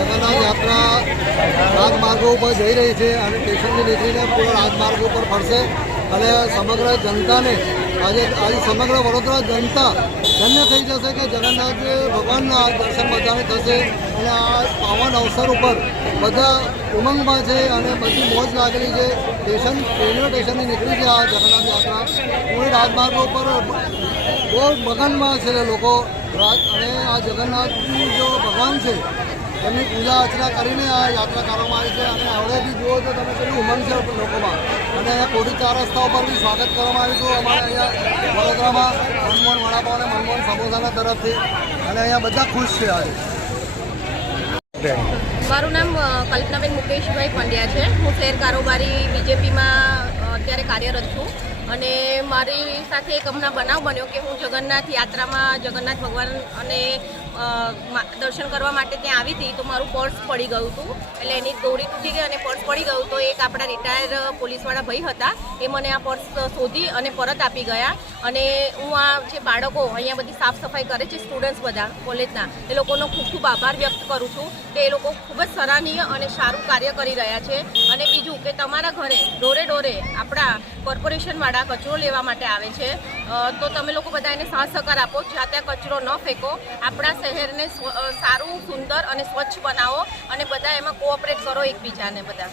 જગન્નાથ યાત્રા રાજમાર્ગો ઉપર જઈ રહી છે અને સ્ટેશનથી નીકળીને પૂરા રાજમાર્ગો પર ફરશે અને સમગ્ર જનતાને આજે સમગ્ર વડોદરા જનતા ધન્ય થઈ જશે કે જગન્નાથ ભગવાનના દર્શન બધાને થશે અને આ પાવન અવસર ઉપર બધા ઉમંગમાં છે અને બધી મોજ લાગેલી છે. રેલવે સ્ટેશનથી નીકળી છે આ જગન્નાથ યાત્રા પૂરી રાજમાર્ગો પર બહુ મગનમાં છે લોકો અને આ જગન્નાથજી જો ભગવાન છે એમની પૂજા અર્ચના કરીને આ યાત્રા કરવામાં આવી છે અને હવેથી જુઓ તો તમે કેટલું ઉમંગ છે લોકોમાં અને પોલીસ 4 રસ્તા ઉપર બી સ્વાગત કરવામાં આવ્યું હતું અમારે અહીંયા વડોદરામાં મનમોહન વડાપાવ અને મનમોહન સમોસાના તરફથી અને અહીંયા બધા ખુશ છે આજે. મારું નામ કલ્પનાબેન મુકેશભાઈ પંડ્યા છે. હું શહેર કારોબારી બીજેપીમાં અત્યારે કાર્યરત છું અને મારી સાથે એક હમણાં બનાવ બન્યો કે હું જગન્નાથ યાત્રામાં જગન્નાથ ભગવાન અને દર્શન કરવા માટે ત્યાં આવી હતી તો મારું પર્સ પડી ગયું હતું. એટલે એની દોરી તૂટી ગઈ અને પર્સ પડી ગયું તો એક આપણા રિટાયર પોલીસવાળા ભાઈ હતા એ મને આ પર્સ શોધી અને પરત આપી ગયા અને હું આ જે બાળકો અહીંયા બધી સાફ સફાઈ કરે છે સ્ટુડન્ટ્સ બધા કોલેજના એ લોકોનો ખૂબ ખૂબ આભાર વ્યક્ત કરું છું કે એ લોકો ખૂબ જ સરાહનીય અને સારું કાર્ય કરી રહ્યા છે. અને બીજું કે તમારા ઘરે ડોરે ડોરે આપણા કોર્પોરેશનવાળા કચરો લેવા માટે આવે છે તો તમે લોકો બધા એને સાથ સહકાર આપો, જ્યાં ત્યાં કચરો ન ફેંકો, આપણા શહેરને સારું સુંદર અને સ્વચ્છ બનાવો અને બધા એમાં કોઓપરેટ કરો એકબીજાને બધા.